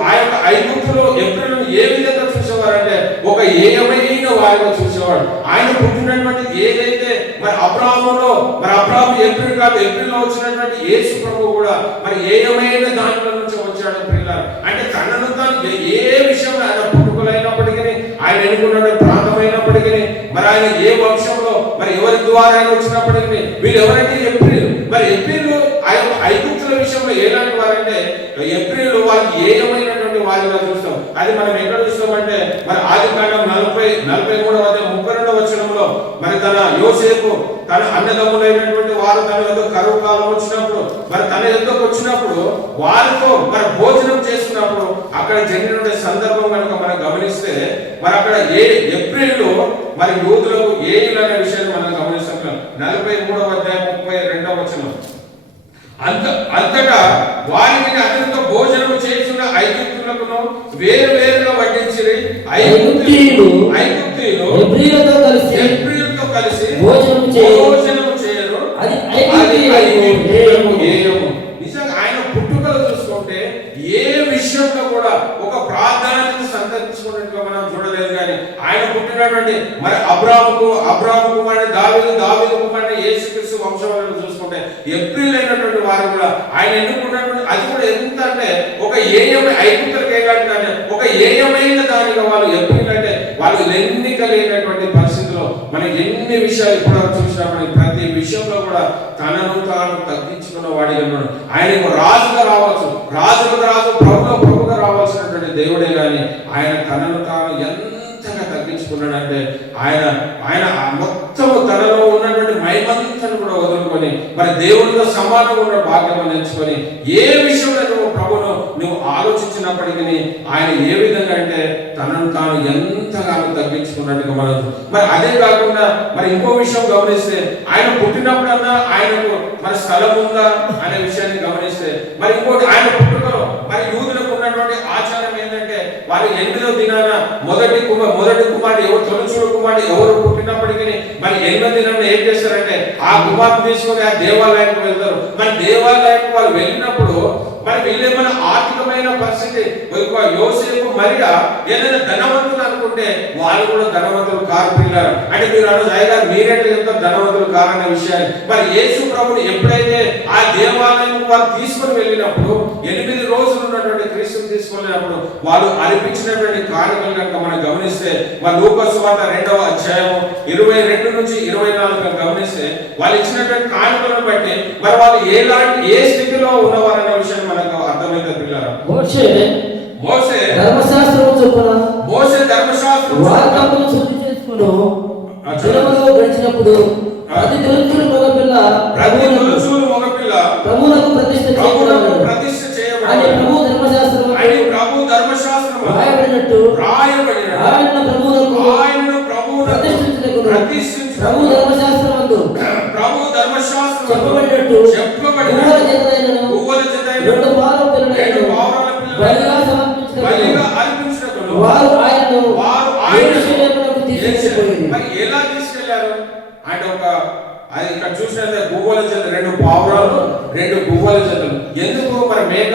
ఆ యొక్క ఐగుప్తులో ఎబ్రియులను ఏ విధంగా చూసేవారంటే ఒక ఏయమైన వారిగా చూసేవాడు. ఆయన పుట్టినటువంటి ఏదైతే మరి అబ్రాహాములో మరి అబ్రాహాము ఎబ్రియులు కాదు, ఎబ్రియులో వచ్చినటువంటి యేసు ప్రభు కూడా మరి ఏయమైన దాంట్లో నుంచి వచ్చాడు పిల్లలు. అంటే తనను తాను ఏ విషయంలో ఆయన పుట్టుకలైనప్పటికీ, ఆయన ఎన్నుకున్న ప్రాంతమైనప్పటికీ, మరి ఆయన ఏ వంశంలో మరి ఎవరి ద్వారా ఆయన వచ్చినప్పటికీ, వీళ్ళు ఎవరైతే ఎబ్రియులు, మరి ఎబ్రియులు ఆ యొక్క ఐగుప్తుల విషయంలో ఎలాంటి వారంటే ఎబ్రియులు వాళ్ళకి ఏమైనటువంటి వారిగా చూస్తాం. అది మనం ఎక్కడ చూస్తామంటే మరి ఆదికాండం 33:32 వచనంలో మరి తన యోసేపు తన అన్నదమ్ములైనటువంటి వారు తన యొక్క కరువు కాలం వచ్చినప్పుడు మరి తన యొద్దకు వచ్చినప్పుడు వారితో మరి భోజనం చేస్తున్నప్పుడు అక్కడ జరిగిన సందర్భం కనుక మనం గమనిస్తే, మరి అక్కడ ఎబ్రియులు మరి యూదులకు ఏయులు అనే విషయాన్ని మనం గమనిస్తాం. 43:32 వచనం, అంతటా వారికి అతనితో భోజనం చేస్తున్న ఐగుప్తులకు వేరువేరుగా వడ్డించిరి. ఐగుప్తీయులు ఎబ్రియులతో కలిసి భోజనం చేయరు. నిజంగా ఆయన పుట్టుకలు చూసుకుంటే ఏ విషయంలో కూడా ఒక ప్రాధాన్యతను సంతరించుకున్నట్టుగా మనం చూడలేదు. కానీ ఆయన పుట్టినటువంటి మరి అబ్రాహాము కుమారుడు దావీదు కుమారుడు యేసుక్రీస్తు వంశంలో చూసుకుంటే ఎబ్రియులు అయినటువంటి వారు కూడా ఆయన ఎన్నుకున్నటువంటి అది కూడా ఎంత అంటే ఒక ఐగుప్తులకు ఏలాంటిదంటే ఒక ఏయమైన దానిగా వాళ్ళు ఎబ్రియులు అంటే వాళ్ళు ఎన్నిక లేనటువంటి పరిస్థితిలో మనం ఎన్ని విషయాలు ఇప్పుడు చూసినప్పుడు ప్రతి విషయంలో కూడా తనను తాను తగ్గించుకున్న వాడిగా ఉన్నాడు. ఆయనకు రాజుగా రావచ్చు, రాజులకు రాజు ప్రభుగా రావాల్సినటువంటి దేవుడే, కానీ ఆయన తనను తాను ఎంతగా తగ్గించుకున్నాడంటే ఆయన మొత్తం తనలో ఉన్నటువంటి మైమంతను కూడా వదులుకొని మరి దేవుడితో సమానంగా ఉన్న భాగ్యం ఎంచుకొని ఏ విషయంలో నువ్వు ప్రభును నువ్వు ఆలోచించినప్పటికీ ఆయన ఏ విధంగా అంటే తనను తాను ఎంతగానో తగ్గించుకున్నట్టుగా మనం. మరి అదే కాకుండా మరి ఇంకో విషయం గమనిస్తే, ఆయన పుట్టినప్పుడన్నా ఆయనకు మరి స్థలం ఉందా అనే విషయాన్ని గమనిస్తే, మరి ఇంకోటి ఆయన పుట్టుకలో మరి వారు 8వ దినాన మొదటి కుమారుడు ఎవరు, తొలిచూడు కుమారుడు ఎవరు పుట్టినప్పటికీ మరి 8వ దినాన ఏం చేస్తారంటే ఆ కుమార్తె తీసుకొని ఆ దేవాలయానికి వెళ్తారు. మరి దేవాలయానికి వాళ్ళు వెళ్ళినప్పుడు మరి వీళ్ళేమైనా ఆర్థికమైన పరిస్థితి, యోసేపు మరియా ఏదైనా ధనవంతులు అనుకుంటే వాళ్ళు కూడా ధనవంతులు కారు పిల్లలు. అంటే మీరు అన్నది అయ్యగారు మీరేంటి చెప్తారు ధనవంతులు కారన్న విషయాన్ని. మరి యేసు ప్రభుని ఎప్పుడైతే ఆ దేవాలయం వారు తీసుకొని వెళ్ళినప్పుడు 8 రోజులు ఉన్నటువంటి క్రీస్తుని తీసుకెళ్ళినప్పుడు వాళ్ళు అర్పించినటువంటి కానుకలు కనుక మనం గమనిస్తే మరి లూకా సువార్త 2వ అధ్యాయం 22 నుంచి 24 గమనిస్తే వాళ్ళు ఇచ్చినటువంటి కానుకలను బట్టి మరి వాళ్ళు ఏ స్థితిలో ఉన్నవారన్న విషయాన్ని మనకు అర్థమైతే పిల్లలు. మోసే ధర్మశాస్త్రము చొప్పున వాగ్దానమును శుద్ధి చేసుకును జనములో గడిచినప్పుడు ప్రతి తొలిచూలు మగపిల్ల ప్రభువునకు ప్రతిష్ఠ చేయబడెను. అని ప్రభు ధర్మశాస్త్రము రాయబడినట్టు ఆయన ప్రభువునకు ప్రతిష్ఠించుటకు ప్రభు ధర్మశాస్త్రమందు చెప్పబడినట్టు గువ్వల జతయైనను 2 పావుల పిల్లలను బలిగా సమర్పించుటకు వారు ఆయనను యెరూషలేమునకు తీసుకుపోయారు. మరి ఎలా తీసుకెళ్లారు అంటే అది ఇక్కడ చూసినట్లయితే గువ్వల జత 2 పావురాలు 2 గువ్వల జతలు. ఎందుకు మరి మేక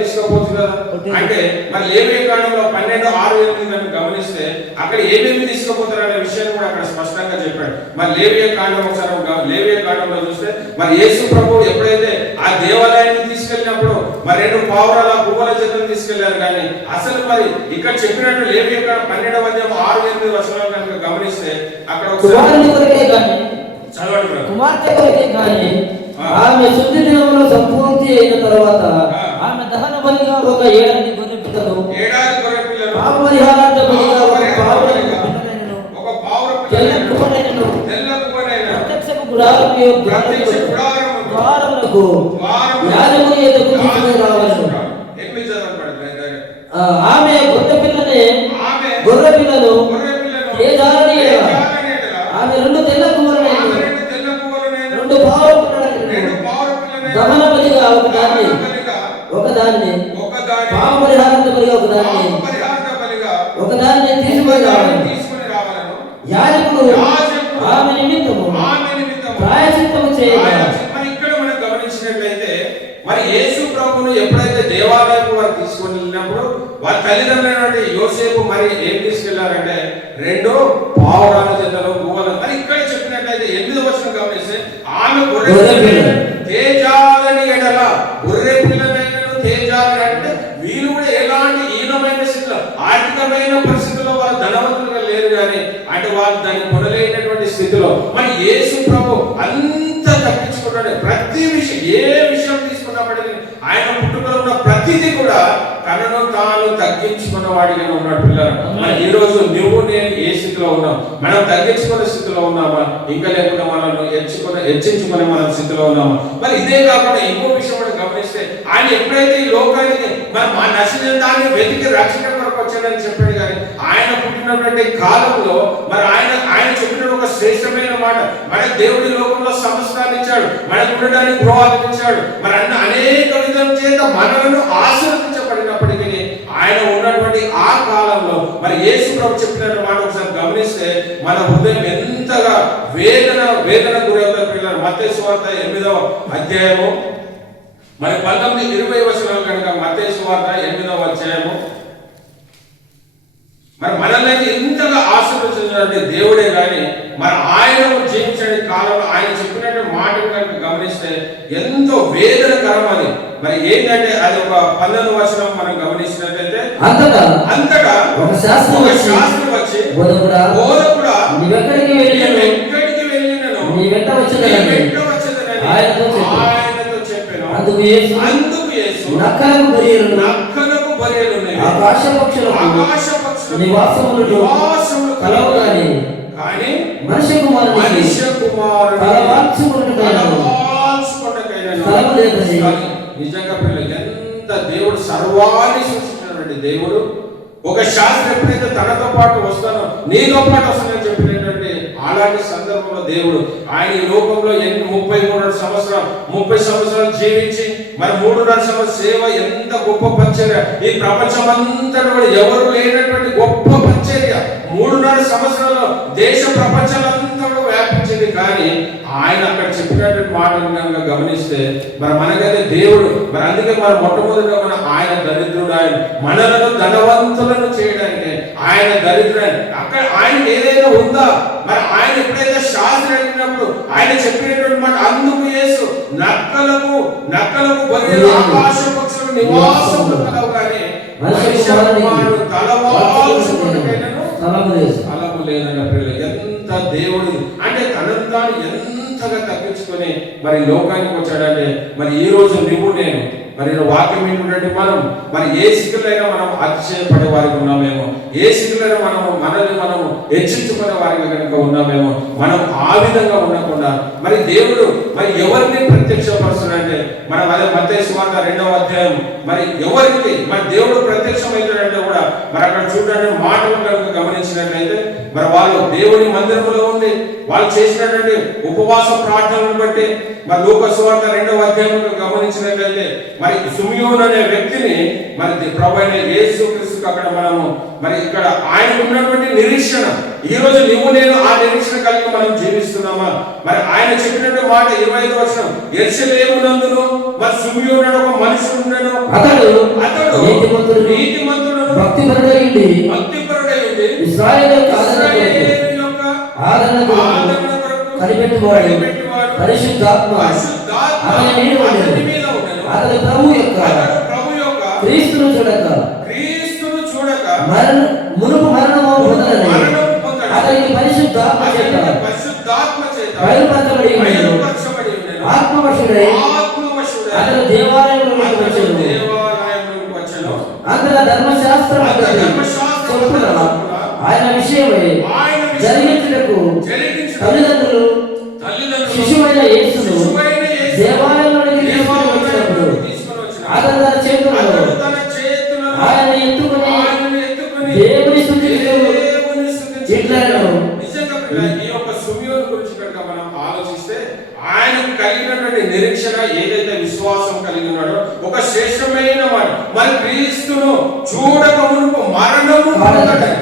తీసుకుపోతుంది కదా. అంటే మరి లేవీ కాండంలో 12:6-8 కనుక గమనిస్తే అక్కడ ఏమేమి తీసుకుపోతారు అనే విషయాన్ని కూడా అక్కడ స్పష్టంగా చెప్పాడు. మరి లేవీ కాండం ఒకసారి లేవీ కాండంలో చూస్తే మరి యేసు ప్రభువు ఎప్పుడైతే ఆ దేవాలయాన్ని తీసుకెళ్ళినప్పుడు మరి 2 పావురాల గువ్వల జతలు తీసుకెళ్లారు. కానీ అసలు మరి ఇక్కడ చెప్పినట్టు లేవీ కాండం 12వ అధ్యాయం 6-8 వచనాలు కనుక గమనిస్తే అక్కడ కుమార్తె కొరకే కానీ ఆమె శుద్ధి దినములో సంపూర్తి అయిన తర్వాత ఆమె దహన బలిగా ఒక 7 గొర్రె పిల్లలు పాప పరిహారార్థ బలిగా ఒక పావుర పిల్లలను తెల్ల కుమారుడైన ప్రత్యక్షపు గుడారమునకు యాజకుని ఎదుగు తీసుకుని రావలెను. ఆమె గొర్రె పిల్లలు తేజారని ఆమె 2 తెల్ల కుమారులైన 2 పావుర పిల్లలను దహన బలిగా ఒకదాన్ని పాప పరిహారార్థ బలిగా ఒకదాన్ని తీసుకుని రావాలను. యాజకుడు ఆమె నిమిత్తము ప్రాయశ్చిత్తము చేయాలి. మరి ఇక్కడ మనం గమనించినట్లయితే మరి యేసు ప్రభువును ఎప్పుడైతే దేవాలయానికి వారు తీసుకొని వెళ్ళినప్పుడు వారి తల్లిదండ్రులైనటువంటి యోసేపు మరి ఏం తీసుకెళ్లారంటే 2 పావురాల జతలు గువ్వలు. మరి ఇక్కడ చెప్పినట్లయితే 8వ వచనం గమనిస్తే ఆమె తేజాలని ఎడల గొర్రె పిల్లలైనను తేజాలని అంటే వీళ్ళు కూడా ఎలాంటి హీనమైన స్థితిలో ఆర్థికమైన పరిస్థితుల్లో వారు ధనవంతులుగా లేరు. కానీ అంటే వాళ్ళు దాన్ని కొనలేనటువంటి స్థితిలో మరి యేసు ప్రభు అంత తప్పించుకున్నాడు. ప్రతి విషయం ఏ విషయం తీసుకున్నప్పటికీ ఆయన పుట్టుకలో ఉన్న ప్రతిదీ కూడా తనను తాను తగ్గించుకున్న వాడిగా ఉన్నాడు పిల్లలు. మరి ఈ రోజు నువ్వు నేను ఏ స్థితిలో ఉన్నాం? మనం తగ్గించుకునే స్థితిలో ఉన్నామా? ఇంకా లేకుండా మనల్ని హెచ్చించుకునే మన స్థితిలో ఉన్నామా? మరి ఇదే కాకుండా ఇంకో విషయం కూడా గమనిస్తే ఆయన ఎప్పుడైతే ఈ లోకానికి మరి మా నశించిన దాన్ని వెతికి రక్షణ కొరకు వచ్చాడని చెప్పాడు. కానీ ఆయన పుట్టినటువంటి కాలంలో మరి ఆయన చెప్పిన ఒక శ్రేష్టమైన మాట, మన దేవుడి లోకంలో సమస్తాన్ని ఇచ్చాడు, మనకు ఉండడానికి గృహాలను ఇచ్చాడు, మరి అన్న అనేక విధం చేత మనలను ఆశీర్వదించబడినప్పటికీ ఆయన ఉన్నటువంటి ఆ కాలంలో మరి యేసు ప్రభు చెప్పిన మాట ఒకసారి గమనిస్తే మన హృదయం ఎంతగా వేదన గురవుతారు పిల్లలు. మత్తయి సువార్త 8వ అధ్యాయము మరి 19-20 వచనాలు కనుక మత్తయి సువార్త 8వ అధ్యాయము మరి మనల్ని ఎంతగా ఆశీర్వదించినటువంటి దేవుడే కానీ మరి ఆయన జీవించే కాలంలో ఆయన చెప్పినట్టు మాటలు కనుక గమనిస్తే ఎంతో వేదనకరం అది. మరి ఏంటంటే అది ఒక 12వ వచనం మనం గమనించినట్లయితే అంతటా ఒక శాస్త్రి వచ్చి బోధకుడా నీవెక్కడికి వెళ్ళినను నీ వెంట వచ్చేదనని ఆయనతో చెప్పాను. అందుకు యేసు నక్కలకు బరియలు ఆకాశ పక్షులకు నివాసములు కలవు కానీ మనుష్య కుమారుడు నిజంగా పిల్లలు ఎంత దేవుడు సర్వాన్ని సృష్టించినటువంటి దేవుడు. ఒక శాస్త్రం ఎప్పుడైతే తనతో పాటు వస్తానో నీతో పాటు వస్తానని చెప్పినటువంటి ఆ అలాంటి సందర్భంలో దేవుడు ఆయన ఈ లోకంలో 33 సంవత్సరాలు 30 సంవత్సరాలు జీవించి మరి 3.5 సంవత్సరాల సేవ ఎంత గొప్ప పరిచర్య, ఈ ప్రపంచమంతా కూడా ఎవరు లేనటువంటి గొప్ప పరిచర్య 3.5 సంవత్సరాల్లో దేశ ప్రపంచమంతా కూడా వ్యాపించింది. కానీ ఆయన అక్కడ చెప్పినటువంటి మాటలు కనుక గమనిస్తే మరి మనకైతే దేవుడు మరి అందుకే మన మొట్టమొదటిగా మన ఆయన దరిద్రుడు, ఆయన మనలను ధనవంతులను చేయడానికి ఆయన దరిద్రుడు. అక్కడ ఆయన ఏదైనా ఉందా? మరి ఆయన ఎప్పుడైతే శాస్త్రి అడిగినప్పుడు ఆయన చెప్పినటువంటి మాట అందుకు యేసు నక్కలకు బొరియలు ఆకాశ పక్షులు నివాసములు కలవు కానీ మనిషి కుమారుడు తలవాల్చుకొనుటకైనను స్థలము లేదన్న పిల్లలు. ఎంత దేవుడు అంటే తనను తాను ఎంతగా తగ్గించుకొని మరి లోకానికి వచ్చాడంటే మరి ఈ రోజు నువ్వు నేను మరి వాక్యం ఏంటంటే మనం మరి ఏ స్థితిలో మనం అతిశయపడే వారికి ఉన్నామేమో, ఏ స్థితిలో మనల్ని మనము హెచ్చించుకునే వారికి కనుక ఉన్నామేమో, మనం ఆ విధంగా ఉండకుండా మరి దేవుడు మరి ఎవరిని ప్రత్యక్షపరుస్తున్నాడంటే మనం అదే మత్తయి సువార్త 2వ అధ్యాయం మరి ఎవరికి మరి దేవుడు ప్రత్యక్షమవుతాడంటే కూడా మరి అక్కడ చూడండి మాటలు కనుక గమనించినట్లయితే మరి వాళ్ళు దేవుని మందిరంలో ఉండి వాళ్ళు చేసినటువంటి ఉపవాస ప్రార్థనలను బట్టి మరి లూకా సువార్త 2వ అధ్యాయంలో గమనించినట్లయితే మరి సిమియోను అనే వ్యక్తిని మరి ప్రభువైన యేసుక్రీస్తుకు అక్కడ మనము మరి ఇక్కడ ఆయనకు ఉన్నటువంటి నిరీక్షణ ఈ రోజు నువ్వు నేను ఆ నిరీక్షణ కలిగి మనం జీవిస్తున్నామా? మరి ఆయన చెప్పినట్టు మాట 25వ వచనం యెరూషలేమునందును మరి సిమియోను అనే ఒక మనుషుడు ఉండెను, అతడు నీతిమంతుడు భక్తిపరుడై ఉండి ఇశ్రాయేలు యొక్క ఆదరణ కొరకు కనిపెట్టువాడు పరిశుద్ధాత్మ అతని మీద ఉండెను. అతడు ప్రభు యొక్క క్రీస్తును చూడక మునుపు మరణము పొందలేదు. అతనికి పరిశుద్ధాత్మ చేత బయలుపరచబడి ఉండెను. ఆత్మవశుడై అతడు దేవాలయంలోకి వచ్చెను. అంతటా ధర్మశాస్త్రం చొప్పున ఆయన విషయమై జరిగించుటకు తల్లిదండ్రులు శిశువైన యేసును దేవాలయంలోనికి తీసుకొని వచ్చినప్పుడు అతను తన చేతులను ఆయన ఎత్తుకొని దేవుని స్తుతించుచు ఇట్లనెను. ఈ యొక్క సిమియోను గురించి కనుక మనం ఆలోచిస్తే ఆయనకు కలిగినటువంటి నిరీక్షణ ఏదైతే విశ్వాసం కలిగి ఉన్నాడో ఒక శ్రేష్టమైన మాట మరి క్రీస్తును చూడక మునుపు మరణము పొందడని.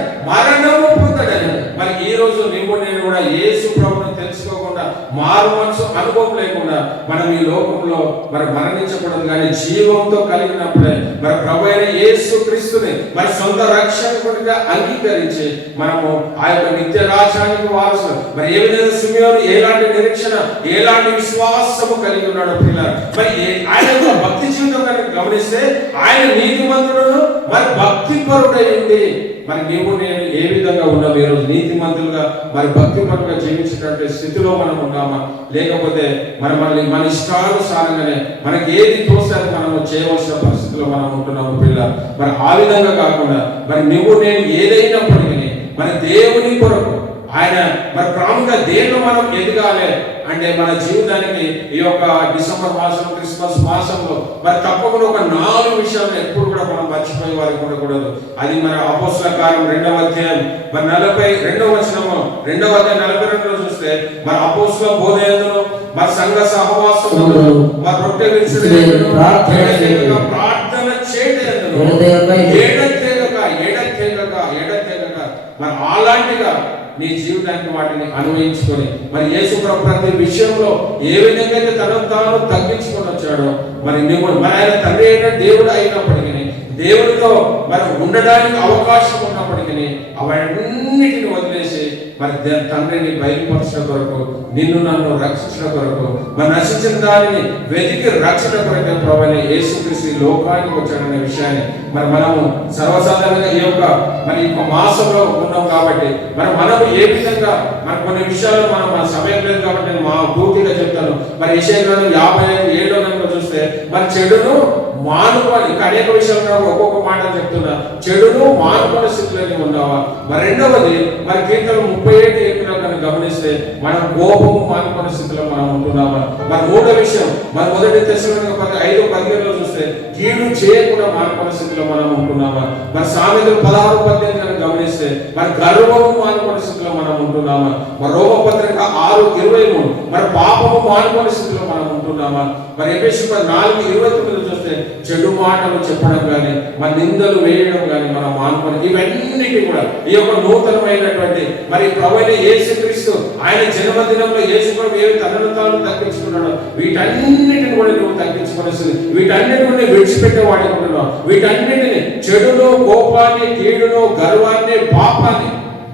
మరి ఈ రోజు నువ్వు నేను కూడా యేసు ప్రభువును తెలుసుకోకుండా మారు మనసు అనుభవం లేకుండా మనం ఈ లోకంలో మరి మరణించకూడదు. కానీ జీవంతో కలిగినప్పుడే మరి ప్రభు అయిన యేసు క్రీస్తుని మరి సొంత రక్షకుడిగా అంగీకరించి మనము ఆ యొక్క నిత్య రాజ్యానికి వారసులు. మరి ఏ విధంగా సిమియోను ఎలాంటి నిరీక్షణ ఎలాంటి విశ్వాసము కలిగి ఉన్నాడో పిల్లలు మరి ఆయన భక్తి జీవితం కనుక గమనిస్తే ఆయన నీతిమంతుడును మరి భక్తిపరుడై ఉండి మరి నీవు నేను ఏ విధంగా ఉన్నాము ఈ రోజు నీతిమంతులుగా మరి భక్తిపరులుగా జీవించేటువంటి స్థితిలో మనం ఉన్నామా? లేకపోతే మన ఇష్టానుసారంగానే మనకి ఏది తోస్తే మనము చేయవలసిన పరిస్థితిలో మనం ఉంటున్నాము పిల్ల. మరి ఆ విధంగా కాకుండా మరి నువ్వు నేను ఏదైనప్పటికీ మరి దేవుని కొరకు ఆయన మరి ప్రాముఖ్యంగా దేనిలో మనం ఎదగాలి అంటే మన జీవితానికి ఈ యొక్క డిసెంబర్ మాసం క్రిస్మస్ మాసంలో మరి తప్పకుండా ఒక 4 విషయాలు ఎప్పుడు కూడా మనం మర్చిపోయే వారికి ఉండకూడదు. అది మన అపోస్తల కార్యం 2వ అధ్యాయం మరి 42వ వచనము 2వ అధ్యాయం 42లో చూస్తే మరి అపోస్తల బోధయందును మరి సంఘ సహవాసమును మరి రొట్టె విరుచుటయందును ప్రార్థన చేయటయందును ఎడతెగక మరి అలాంటిగా నీ జీవితానికి వాటిని అనుభవించుకొని మరి యేసు ప్రతి విషయంలో ఏ విధంగా అయితే తనను తాను తగ్గించుకొని వచ్చాడో మరి నువ్వు మరి ఆయన తండ్రి అయిన దేవుడు అయినప్పటికీ దేవుడితో మరి ఉండడానికి అవకాశం ఉన్నప్పటికీ అవన్నిటిని వదిలేసి మరి తండ్రిని బయలుపరచడం కొరకు నిన్ను నన్ను రక్షించడం కొరకు మరి నశించిన దానిని వెతికి రక్షణ కొరకు ప్రభువైన యేసుక్రీస్తు లోకానికి వచ్చాడనే విషయాన్ని మరి మనము సర్వసాధారణంగా ఈ యొక్క మరి మాసంలో ఉన్నాం కాబట్టి మరి మనము ఏ విధంగా మరి కొన్ని విషయాలు మనం మన సమయం లేదు కాబట్టి నేను మా పూర్తిగా చెప్తాను. మరి యెషయా గ్రంథం 55:7 చూస్తే మరి చెడును మానుకొని ఇంకా అనేక విషయాలు ఒక్కొక్క మాట చెప్తున్నా చెడును మానుకునే స్థితిలోనే ఉన్నావా? మరి రెండవది మరి కీర్తన 37:8 గమనిస్తే మనం కోపము మానుకునే స్థితిలో మనం ఉంటున్నామా? మన మూడో విషయం, మన మొదటి తెస్సలోనికైయుల 5:15 చూస్తే కీడు చేయకుండా మానుకునే స్థితిలో మనం ఉంటున్నామా? మన సామెతలు 16:18 గమనిస్తే మన గర్వము మానుకునే స్థితిలో మనం ఉంటున్నామా? మన రోమపత్రిక 6:23 మన పాపము మానుకునే స్థితిలో మనం ఉంటున్నామా? మరి ఎఫెసీయులు 4:29 చూస్తే చెడు మాటలు చెప్పడం కానీ, మన నిందలు వేయడం కానీ మనం మానుకొని, ఇవన్నిటి కూడా ఈ యొక్క నూతనమైనటువంటి మరి ప్రభువైన యేసుక్రీస్తు ఆయన జన్మదినంలో యేసు ప్రభు ఏవి తనను తాను తగ్గించుకున్నాడో వీటన్నిటిని కూడా నువ్వు తగ్గించుకొనేసి వీటన్నిటిని విడిచిపెట్టే వాడికి ఉంటున్నావు. వీటన్నిటిని చెడును, కోపాన్ని, కీడును, గర్వాన్ని, పాపాన్ని,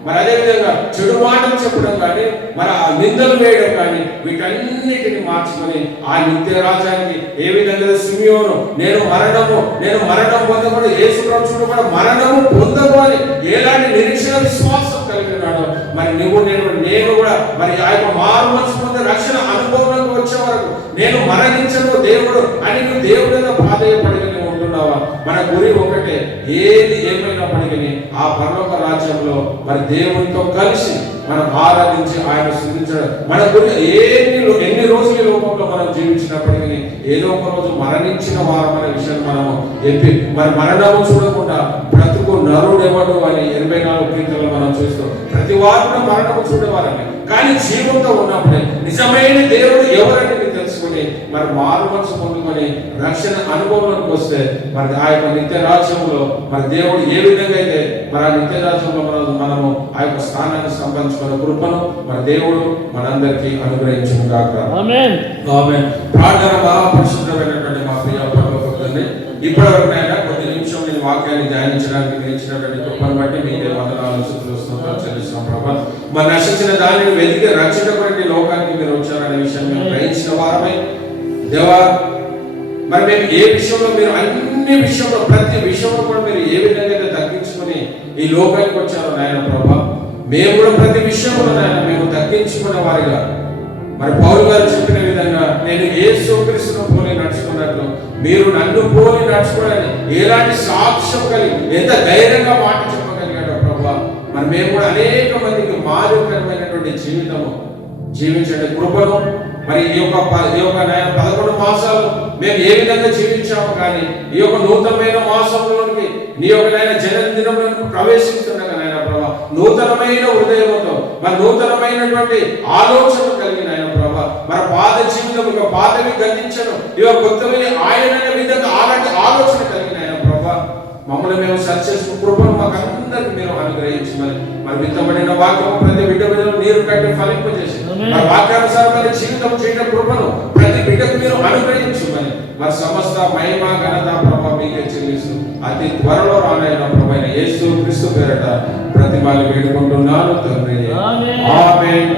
మరి అదేవిధంగా చెడు మాటలు చెప్పడం కానీ, మరి ఆ నిందలు వేయడం కానీ, వీటన్నిటిని మార్చుకొని ఆ నిత్య రాజ్యానికి ఏ విధంగా సిమియోను నేను మరణం పొందకుండా యేసు ప్రభువు కూడా మరణము పొందవాలి ఎలాంటి నిరీక్షణ విశ్వాసం కలిగి ఉన్నాడో, మరి నేను కూడా మరి ఆ యొక్క మారు మనసు పొందే రక్షణ అనుభవంలోకి వచ్చే వరకు నేను మరణించను దేవుడు అని నువ్వు దేవుడిగా ప్రాధేయపడి ఉంటున్నావా? మన గురి ఒకటే, ఏది ఏమైనప్పటికీ ఆ పరలోక రాజ్యంలో మరి దేవునితో కలిసి మనం ఆరాధించి ఆయన స్తుతించడం మన గురి. ఎన్ని రోజులు ఈ లోకంలో మనం జీవించినప్పటికీ ఏదో ఒక రోజు మరణించిన వారమనే విషయాన్ని మనము మరి మరణము చూడకుండా బ్రతుకు నరుడెవడు అని 84 కీర్తనలు మనం చూస్తాం. ప్రతి వారు మరణము చూడేవారని, కానీ జీవంతో ఉన్నప్పుడే నిజమైన దేవుడు ఎవరని తెలుసుకుని మరి మారు మనసు పొందుకొని రక్షణ అనుభవంలోకి వస్తే మరి ఆ యొక్క నిత్య రాజ్యంలో మరి దేవుడు ఏ విధంగా అయితే మరి ఆ నిత్య రాజ్యంలో మనము ఆ యొక్క స్థానాన్ని సంపాదించుకున్న కృపను మరి దేవుడు మనందరికీ అనుగ్రహించును గాక. ఆమేన్. ప్రార్థన మహాపరిశుద్ధమైనటువంటి మా ప్రియ పరలోక తండ్రి, ఇప్పటివరకు అయినా కొద్ది నిమిషం నేను వాక్యాన్ని ధ్యానించడానికి మీరు ఇచ్చినటువంటి కృపను బట్టి మీకే వందనాలు స్తుతులు స్తోత్రాలు చెల్లిస్తున్నాం ప్రభా. మరి నశించిన దానిని వెతికి రక్షించబడి లోకానికి మీరు వచ్చారనే విషయాన్ని మేము గ్రహించిన వారమై దేవా, మరి మేము ఏ విషయంలో మీరు అన్ని విషయంలో ప్రతి విషయంలో కూడా మీరు ఏ విధంగా తగ్గించుకొని ఈ లోకానికి వచ్చారో నాయన ప్రభా, మేము కూడా ప్రతి విషయంలో నాయన మేము తగ్గించుకునే వారిగా మరి పౌలు గారు చెప్పిన విధంగా నేను యేసుక్రీస్తును పోలి నడుచుకున్నట్లు మీరు నన్ను పోలి నడుచుకోవడానికి ఎలాంటి సాక్ష్యం కలిగి ఎంత ధైర్యంగా మాట చెప్పగలిగాడో ప్రభా, మరి మేము కూడా అనేక మందికి మాదిరికరమైనటువంటి జీవితము జీవించండి కృపను. మరి ఈ యొక్క 11 మాసాలు మేము ఏ విధంగా జీవించాము, కానీ ఈ యొక్క నూతనమైన మాసంలోనికి నీ యొక్క నాయన జన్మదినంలోకి ప్రవేశిస్తుండగా నాయన ప్రభా, నూతనమైన హృదయంతో మరి నూతనమైనటువంటి ఆలోచనలు కలిగిన ఆయన ప్రభా, మన పాత జీవితం ఇక పాతవి గతించను ఇక కొత్తవి ఆయన విధంగా అలాంటి ఆలోచన కలిగిన ఆయన ప్రభా, మమ్మల్ని మేము సరిచేసిన కృపను మాకు అందరికి మీరు అనుగ్రహించమని మరి విత్తబడిన వాక్యం ప్రతి బిడ్డ మీద నీరు కట్టి ఫలింపజేసి మరి వాక్యానుసారమైన జీవితం చేయడం కృపను ప్రతి బిడ్డకు మీరు అనుగ్రహించమని మరి సమస్త మహిమ ఘనత ప్రభావం మీకే చెల్లిస్తూ అతి త్వరలో రానైన ప్రభువైన యేసుక్రీస్తు పేరట ప్రతిమాలు వేడుకుంటున్నాను తండ్రి. ఆమేన్.